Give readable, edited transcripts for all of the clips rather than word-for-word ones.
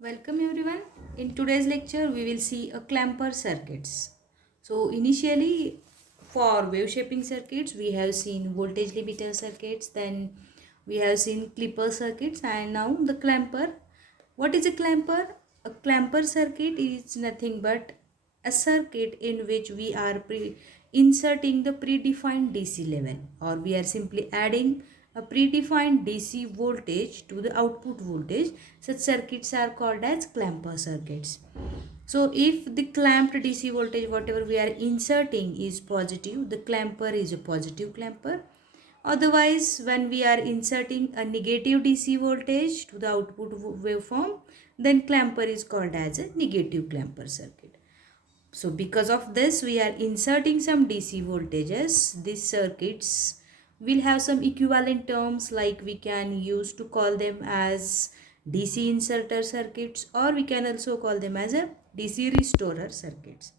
Welcome everyone. In today's lecture, we will see a clamper circuits. So initially, for wave shaping circuits, we have seen voltage limiter circuits, then we have seen clipper circuits, and now the clamper. What is a clamper? A clamper circuit is nothing but a circuit in which we are inserting the predefined DC level, or we are simply adding a predefined DC voltage to the output voltage. Such circuits are called as clamper circuits. So if the clamped DC voltage whatever we are inserting is positive, the clamper is a positive clamper. Otherwise, when we are inserting a negative DC voltage to the output waveform, then clamper is called as a negative clamper circuit. So because of this, we are inserting some DC voltages. These circuits will have some equivalent terms, like we can use to call them as DC inserter circuits, or we can also call them as a DC restorer circuits.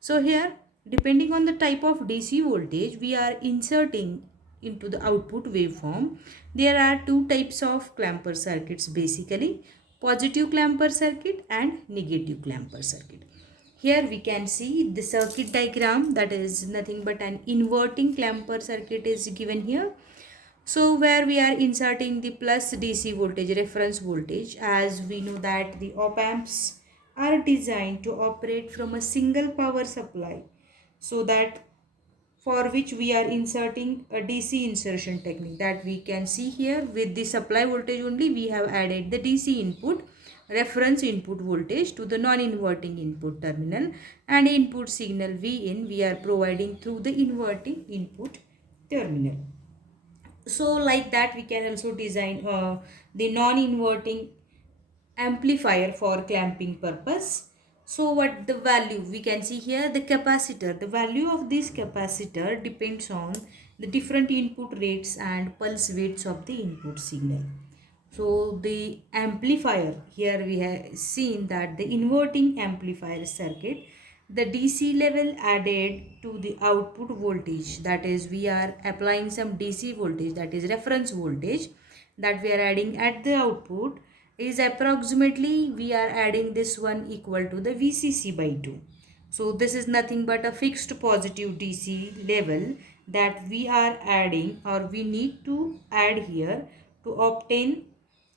So here, depending on the type of DC voltage we are inserting into the output waveform, there are two types of clamper circuits basically: positive clamper circuit and negative clamper circuit. Here we can see the circuit diagram, that is nothing but an inverting clamper circuit is given here. So where we are inserting the plus DC voltage, reference voltage, as we know that the op amps are designed to operate from a single power supply, so that for which we are inserting a DC insertion technique, that we can see here. With the supply voltage only, we have added the DC input reference input voltage to the non-inverting input terminal, and input signal Vin we are providing through the inverting input terminal. So like that, we can also design the non-inverting amplifier for clamping purpose. So what the value we can see here, the capacitor, the value of this capacitor depends on the different input rates and pulse widths of the input signal. So the amplifier, here we have seen that the inverting amplifier circuit, the DC level added to the output voltage, that is we are applying some DC voltage, that is reference voltage, that we are adding at the output, is approximately we are adding this one equal to the VCC by 2. So this is nothing but a fixed positive DC level that we are adding, or we need to add here to obtain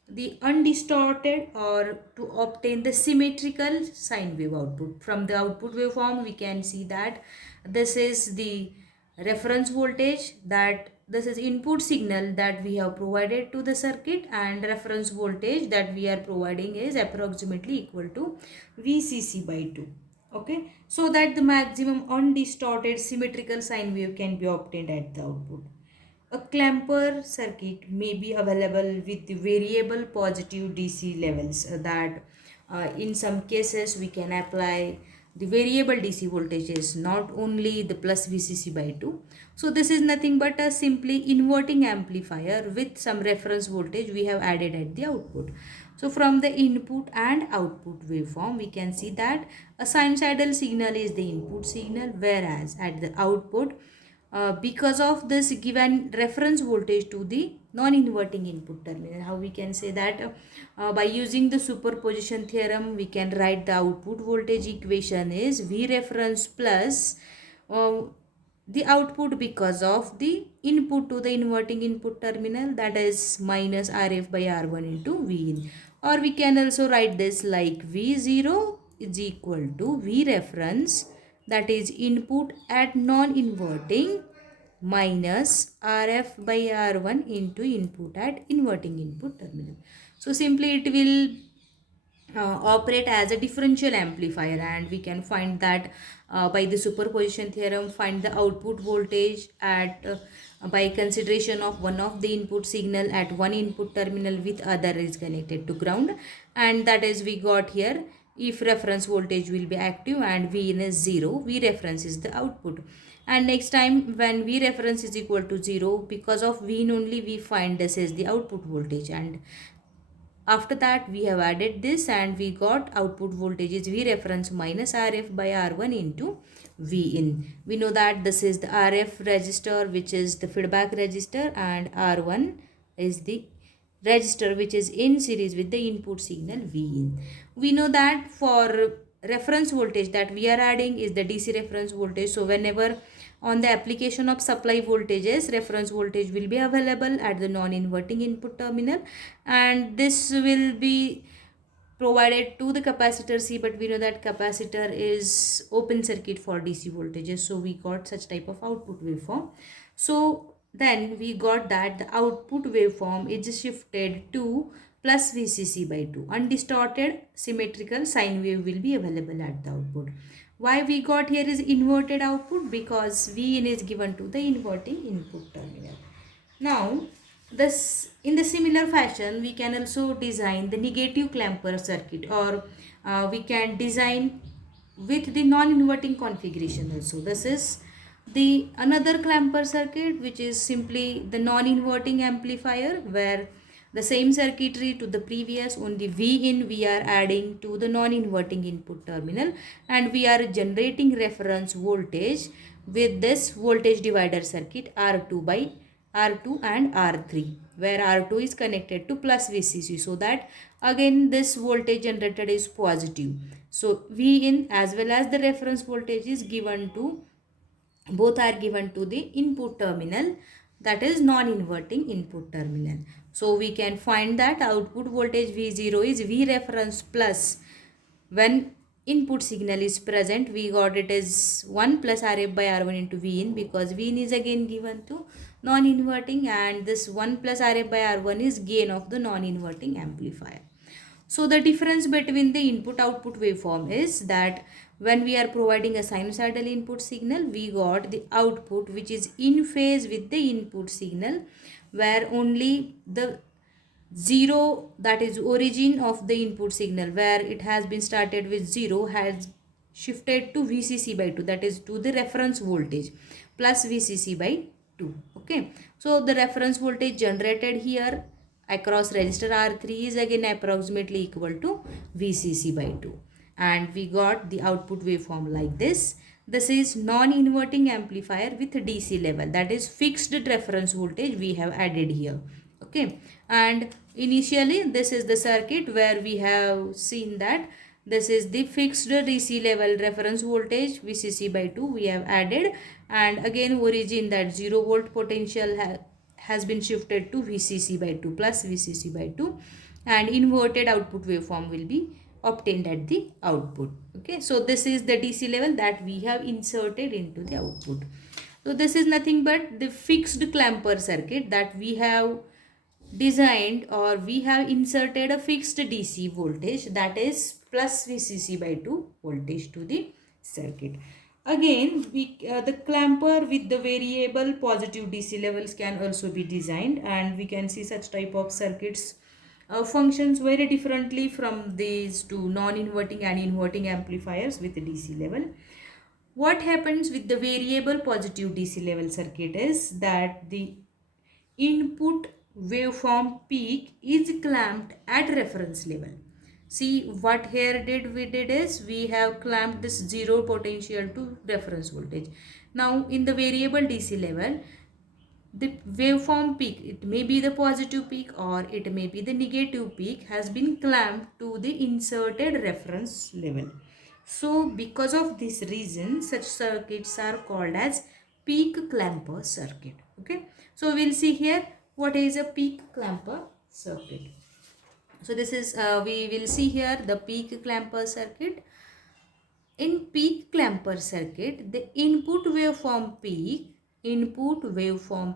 the undistorted, or to obtain the symmetrical sine wave output. From the output waveform we can see that this is the reference voltage, that this is input signal that we have provided to the circuit, and reference voltage that we are providing is approximately equal to VCC by 2. Okay, so that the maximum undistorted symmetrical sine wave can be obtained at the output. A clamper circuit may be available with the variable positive DC levels, that in some cases we can apply the variable DC voltages, not only the plus VCC by 2. So this is nothing but a simply inverting amplifier with some reference voltage we have added at the output. So from the input and output waveform, we can see that a sinusoidal signal is the input signal, whereas at the output, because of this given reference voltage to the non-inverting input terminal, how we can say that, by using the superposition theorem we can write the output voltage equation is V reference plus uh, the output because of the input to the inverting input terminal, that is minus RF by R1 into V in. Or we can also write this like V0 is equal to V reference, that is input at non-inverting, minus RF by R1 into input at inverting input terminal. So simply it will operate as a differential amplifier, and we can find that by the superposition theorem, find the output voltage at by consideration of one of the input signal at one input terminal with other is connected to ground, and that is we got here, if reference voltage will be active and V in is 0, V reference is the output. And next time when V reference is equal to 0, because of V in only we find this is the output voltage, and after that we have added this and we got output voltage is V reference minus RF by R1 into V in. We know that this is the RF resistor, which is the feedback resistor, and R1 is the register which is in series with the input signal Vin. We know that for reference voltage that we are adding is the DC reference voltage. So whenever on the application of supply voltages, reference voltage will be available at the non-inverting input terminal, and this will be provided to the capacitor C, but we know that capacitor is open circuit for DC voltages, so we got such type of output waveform. So then we got that the output waveform is shifted to plus VCC by 2. Undistorted symmetrical sine wave will be available at the output. Why we got here is inverted output? Because Vin is given to the inverting input terminal. Now, this in the similar fashion, we can also design the negative clamper circuit, or we can design with the non-inverting configuration also. This is the another clamper circuit, which is simply the non-inverting amplifier, where the same circuitry to the previous, only V in we are adding to the non-inverting input terminal, and we are generating reference voltage with this voltage divider circuit R2 by R2 and R3, where R2 is connected to plus VCC, so that again this voltage generated is positive. So V in as well as the reference voltage is given to, both are given to the input terminal, that is non-inverting input terminal. So we can find that output voltage V0 is V reference plus, when input signal is present, we got it as 1 plus Rf by R1 into Vin, because Vin is again given to non-inverting, and this 1 plus Rf by R1 is gain of the non-inverting amplifier. So the difference between the input output waveform is that when we are providing a sinusoidal input signal, we got the output which is in phase with the input signal, where only the 0, that is origin of the input signal, where it has been started with 0, has shifted to VCC by 2, that is to the reference voltage plus VCC by 2. Okay, so the reference voltage generated here across resistor R3 is again approximately equal to VCC by 2, and we got the output waveform like this. This is non-inverting amplifier with DC level, that is fixed reference voltage we have added here. Okay, and initially this is the circuit where we have seen that this is the fixed DC level reference voltage VCC by 2 we have added, and again origin, that 0 volt potential has been shifted to VCC by 2 plus VCC by 2, and inverted output waveform will be obtained at the output. Okay, so this is the DC level that we have inserted into the output. So this is nothing but the fixed clamper circuit that we have designed, or we have inserted a fixed DC voltage, that is plus VCC by 2 voltage to the circuit. Again, the clamper with the variable positive DC levels can also be designed, and we can see such type of circuits functions very differently from these two non-inverting and inverting amplifiers with the DC level. What happens with the variable positive DC level circuit is that the input waveform peak is clamped at reference level. See what here we did is we have clamped this 0 potential to reference voltage. Now in the variable DC level, the waveform peak, it may be the positive peak or it may be the negative peak, has been clamped to the inserted reference level. So because of this reason, such circuits are called as peak clamper circuit. Okay, so we'll see here what is a peak clamper circuit. So this is we will see here the peak clamper circuit. In peak clamper circuit, the input waveform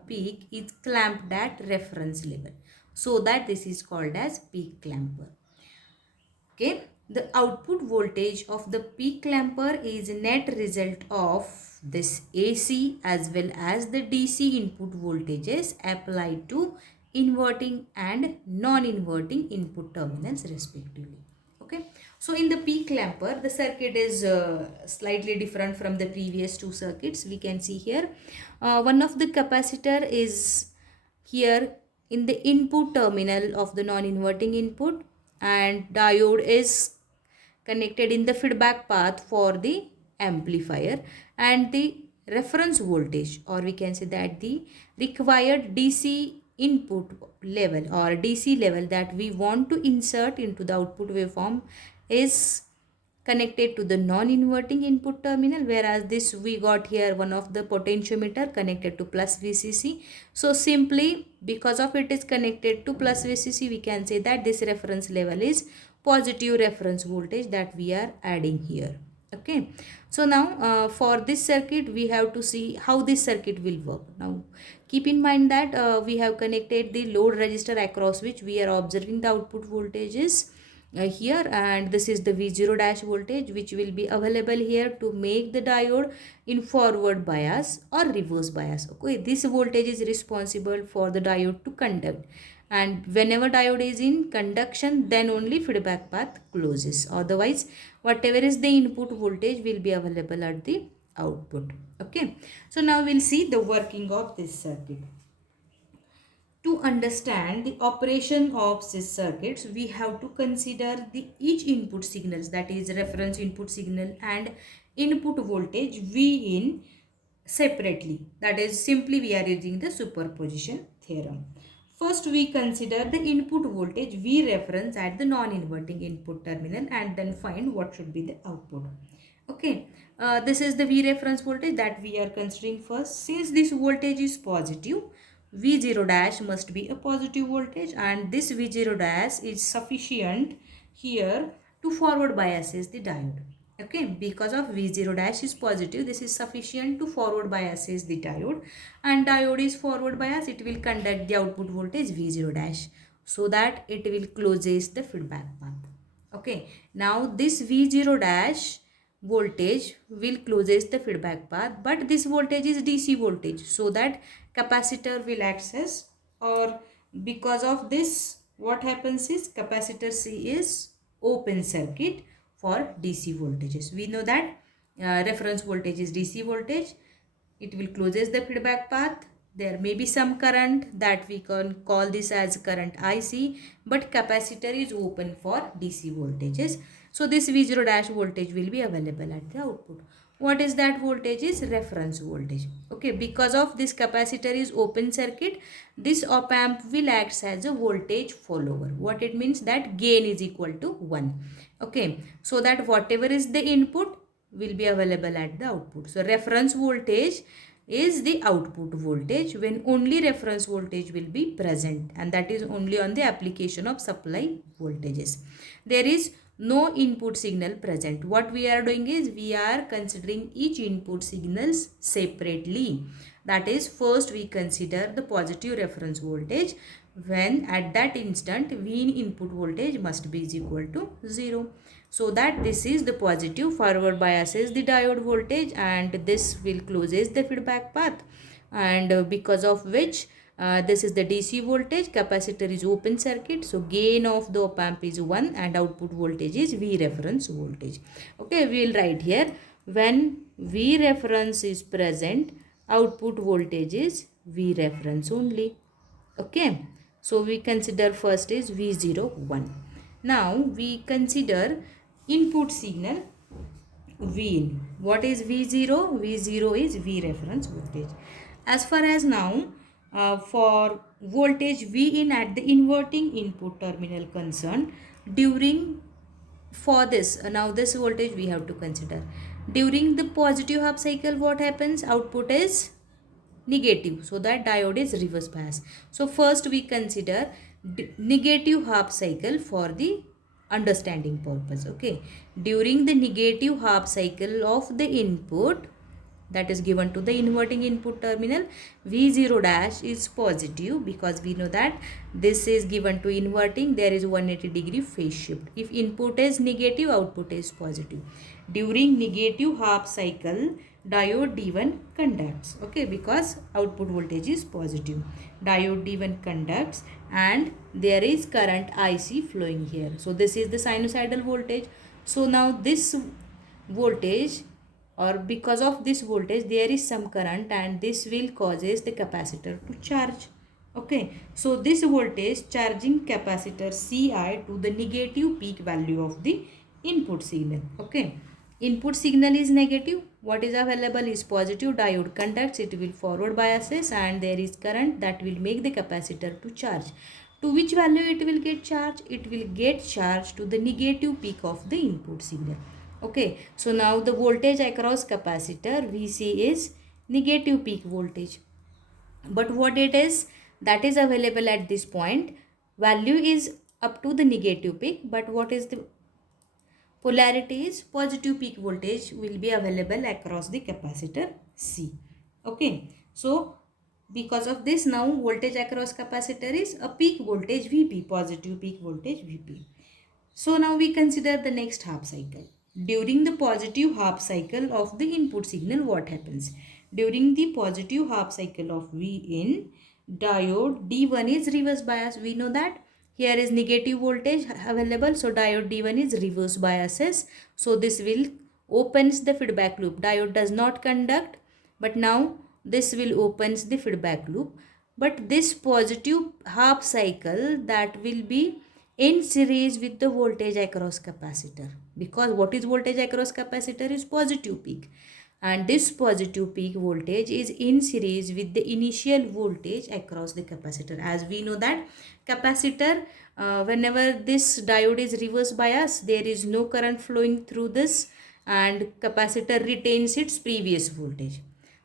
peak is clamped at reference level, so that this is called as peak clamper. Okay, the output voltage of the peak clamper is net result of this AC as well as the DC input voltages applied to inverting and non-inverting input terminals respectively. Okay, so in the peak clamper, the circuit is slightly different from the previous two circuits. We can see here one of the capacitor is here in the input terminal of the non-inverting input, and diode is connected in the feedback path for the amplifier, and the reference voltage, or we can say that the required DC input level or DC level that we want to insert into the output waveform is connected to the non-inverting input terminal, whereas this we got here one of the potentiometer connected to plus VCC. So simply because of it is connected to plus VCC, we can say that this reference level is positive reference voltage that we are adding here. Okay, so now for this circuit we have to see how this circuit will work. Now keep in mind that we have connected the load resistor across which we are observing the output voltages here, and this is the V0 dash voltage which will be available here to make the diode in forward bias or reverse bias. Okay, this voltage is responsible for the diode to conduct, and whenever diode is in conduction then only feedback path closes, otherwise whatever is the input voltage will be available at the output. Okay, so now we'll see the working of this circuit. To understand the operation of these circuits, we have to consider the each input signals, that is reference input signal and input voltage V in separately. That is simply we are using the superposition theorem. First we consider the input voltage V reference at the non-inverting input terminal and then find what should be the output. Okay, this is the V reference voltage that we are considering first. Since this voltage is positive, V0 dash must be a positive voltage, and this V0 dash is sufficient here to forward biases the diode. Okay, because of V0 dash is positive, this is sufficient to forward biases the diode, and diode is forward bias, it will conduct the output voltage V0 dash so that it will closes the feedback path. Okay, now this V0 dash voltage will closes the feedback path, but this voltage is DC voltage, so that capacitor will access, or because of this what happens is capacitor C is open circuit for DC voltages. We know that reference voltage is DC voltage, it will closes the feedback path. There may be some current that we can call this as current IC, but capacitor is open for DC voltages. So this V0 dash voltage will be available at the output. What is that voltage? Is reference voltage. Okay, because of this capacitor is open circuit, this op amp will act as a voltage follower. What it means? That gain is equal to 1. Okay, so that whatever is the input will be available at the output. So reference voltage is the output voltage when only reference voltage will be present, and that is only on the application of supply voltages. There is no input signal present. What we are doing is we are considering each input signals separately. That is, first we consider the positive reference voltage when at that instant V input voltage must be is equal to 0. So that this is the positive, forward biases the diode voltage, and this will closes the feedback path, and because of which this is the DC voltage, capacitor is open circuit, so gain of the op amp is 1 and output voltage is V reference voltage. Okay, we will write here when V reference is present, output voltage is V reference only. Okay, so we consider first is V0 1. Now we consider input signal V in. What is V0? V0 is V reference voltage. As far as now for voltage V in at the inverting input terminal concerned, during for this now this voltage we have to consider during the positive half cycle, what happens? Output is negative, so that diode is reverse bias. So first we consider negative half cycle for the understanding purpose. Okay, during the negative half cycle of the input that is given to the inverting input terminal, V0 dash is positive, because we know that this is given to inverting, there is 180 degree phase shift. If input is negative, output is positive. During negative half cycle, diode D1 conducts. Okay, because output voltage is positive, diode D1 conducts and there is current IC flowing here. So this is the sinusoidal voltage. So now this voltage, or because of this voltage there is some current, and this will causes the capacitor to charge. Okay, so this voltage charging capacitor Ci to the negative peak value of the input signal. Okay, Input signal is negative. What is available is positive. Diode conducts, it will forward biases, and there is current that will make the capacitor to charge. To which value it will get charged? It will get charged to the negative peak of the input signal. Okay, so now the voltage across capacitor VC is negative peak voltage. But what it is that is available at this point, value is up to the negative peak, but what is the polarity is positive peak voltage will be available across the capacitor C. Okay, so because of this, now voltage across capacitor is a peak voltage VP, positive peak voltage VP. So now we consider the next half cycle. During the positive half cycle of the input signal, what happens? During the positive half cycle of V in, diode D1 is reverse bias. We know that here is negative voltage available, so diode D1 is reverse biases. So this will opens the feedback loop. Diode does not conduct, but now this will opens the feedback loop. But this positive half cycle, that will be in series with the voltage across capacitor, because what is voltage across capacitor is positive peak, and this positive peak voltage is in series with the initial voltage across the capacitor. As we know that capacitor, whenever this diode is reverse bias, there is no current flowing through this, and capacitor retains its previous voltage.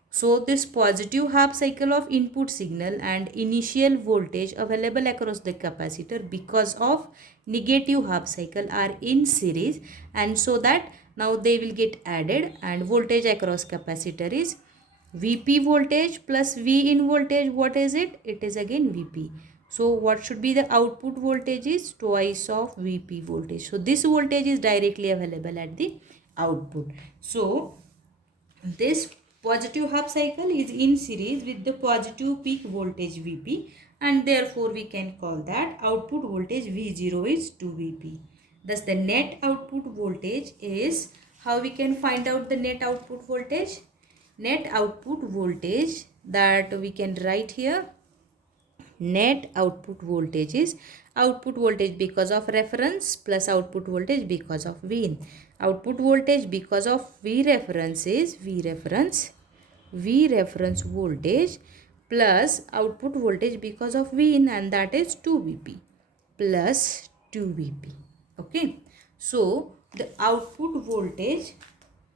So this positive half cycle of input signal and initial voltage available across the capacitor because of negative half cycle are in series, and so that now they will get added, and voltage across capacitor is VP voltage plus V in voltage. What is it? It is again VP. So what should be the output voltage is twice of VP voltage. So this voltage is directly available at the output. So this positive half cycle is in series with the positive peak voltage VP, and therefore we can call that output voltage V0 is 2 VP. Thus the net output voltage is, how we can find out the net output voltage? Net output voltage, that we can write here, net output voltage is output voltage because of reference plus output voltage because of V in. Output voltage because of V reference is V reference voltage plus output voltage because of V in, and that is 2 Vp plus 2 Vp. Okay, so the output voltage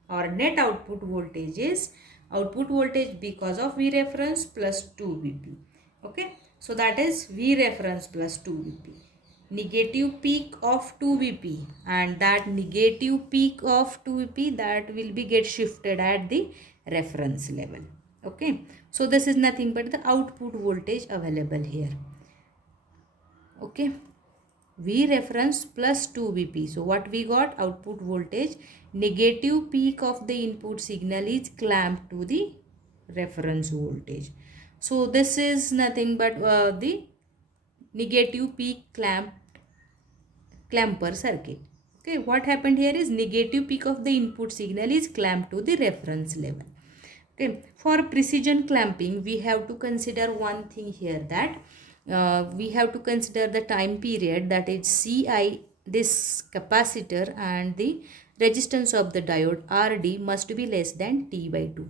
or net output voltage is output voltage because of V reference plus 2 Vp. Okay, so that is V reference plus 2 Vp. Negative peak of 2 Vp, and that negative peak of 2 Vp, that will be get shifted at the reference level. Okay, so this is nothing but the output voltage available here. Okay, V reference plus 2 Vp. So what we got? Output voltage, negative peak of the input signal is clamped to the reference voltage. So this is nothing but the negative peak clamper circuit. Okay, what happened here is negative peak of the input signal is clamped to the reference level. Okay, for precision clamping, we have to consider one thing here, that we have to consider the time period, that is Ci, this capacitor, and the resistance of the diode Rd must be less than T by 2,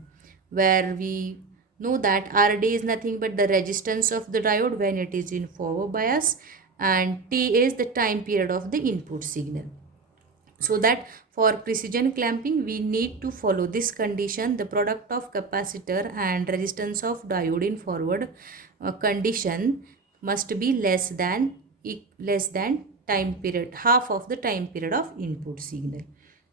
where we know that Rd is nothing but the resistance of the diode when it is in forward bias, and T is the time period of the input signal. So that for precision clamping we need to follow this condition: the product of capacitor and resistance of diode in forward condition must be less than time period, half of the time period of input signal.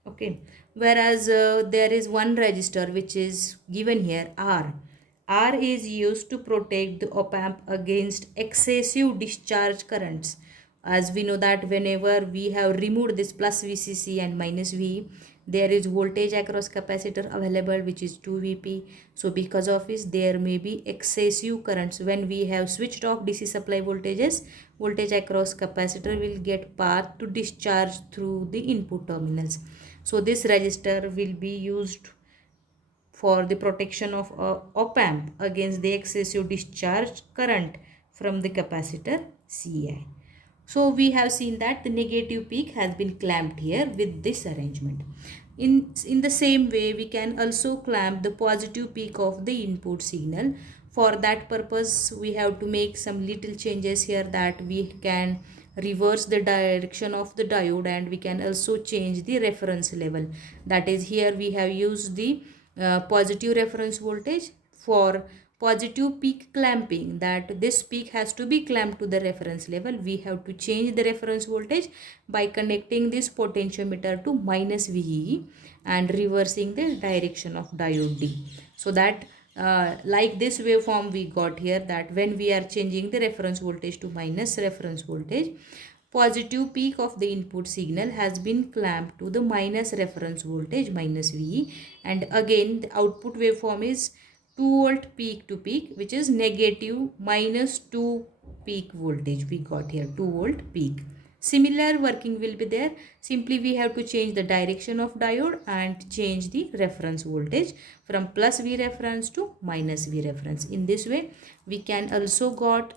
Okay, whereas there is one resistor which is given here, R is used to protect the op amp against excessive discharge currents. As we know that whenever we have removed this plus VCC and minus V, there is voltage across capacitor available which is 2 Vp. So because of this, there may be excessive currents. When we have switched off DC supply voltages, voltage across capacitor will get path to discharge through the input terminals. So this resistor will be used for the protection of op amp against the excessive discharge current from the capacitor Ci. So we have seen that the negative peak has been clamped here with this arrangement. In the same way, we can also clamp the positive peak of the input signal. For that purpose, we have to make some little changes here, that we can reverse the direction of the diode and we can also change the reference level. That is, here we have used the positive reference voltage for positive peak clamping, that this peak has to be clamped to the reference level. We have to change the reference voltage by connecting this potentiometer to minus VEE and reversing the direction of diode D. So that like this waveform we got here, that when we are changing the reference voltage to minus reference voltage, positive peak of the input signal has been clamped to the minus reference voltage minus VE, and again the output waveform is 2 volt peak to peak, which is negative minus 2 peak voltage we got here, 2 volt peak. Similar working will be there. Simply we have to change the direction of diode and change the reference voltage from plus V reference to minus V reference. In this way, we can also got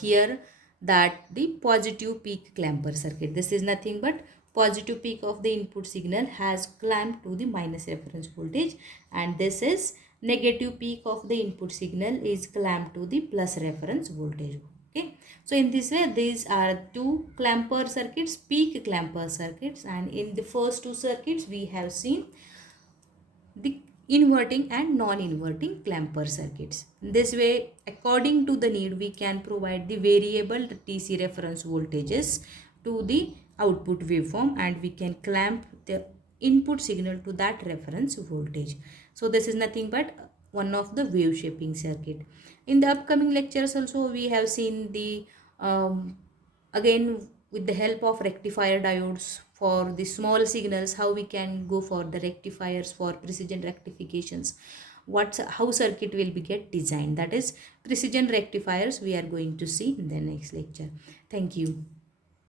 here that the positive peak clamper circuit. This is nothing but positive peak of the input signal has clamped to the minus reference voltage, and this is negative peak of the input signal is clamped to the plus reference voltage. Okay, so in this way these are two clamper circuits, peak clamper circuits, and in the first two circuits we have seen the inverting and non-inverting clamper circuits. This way, according to the need, we can provide the variable DC reference voltages to the output waveform, and we can clamp the input signal to that reference voltage. So this is nothing but one of the wave shaping circuit. In the upcoming lectures also, we have seen the again with the help of rectifier diodes for the small signals, how we can go for the rectifiers for precision rectifications, how circuit will be get designed. That is precision rectifiers we are going to see in the next lecture. Thank you.